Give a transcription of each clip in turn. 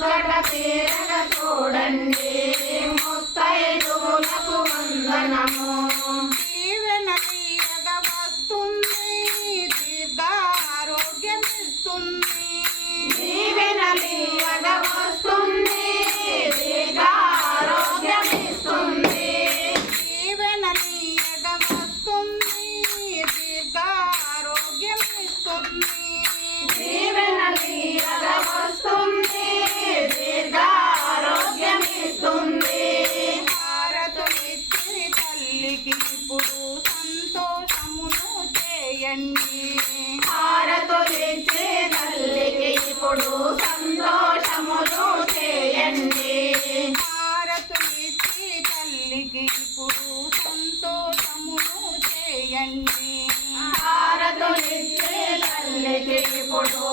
સડકે హారతులిచ్చే తల్లికి ఇప్పుడు సంతోషములు చేయండి. హారతులిచ్చి తల్లికి ఇప్పుడు సంతోషములు చేయండి. హారతులిచ్చే తల్లికి ఇప్పుడు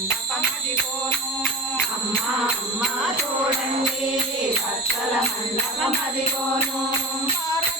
మండపమదిగోను అమ్మా అమ్మా చూడండి భక్తుల మండపమదిగోను భారత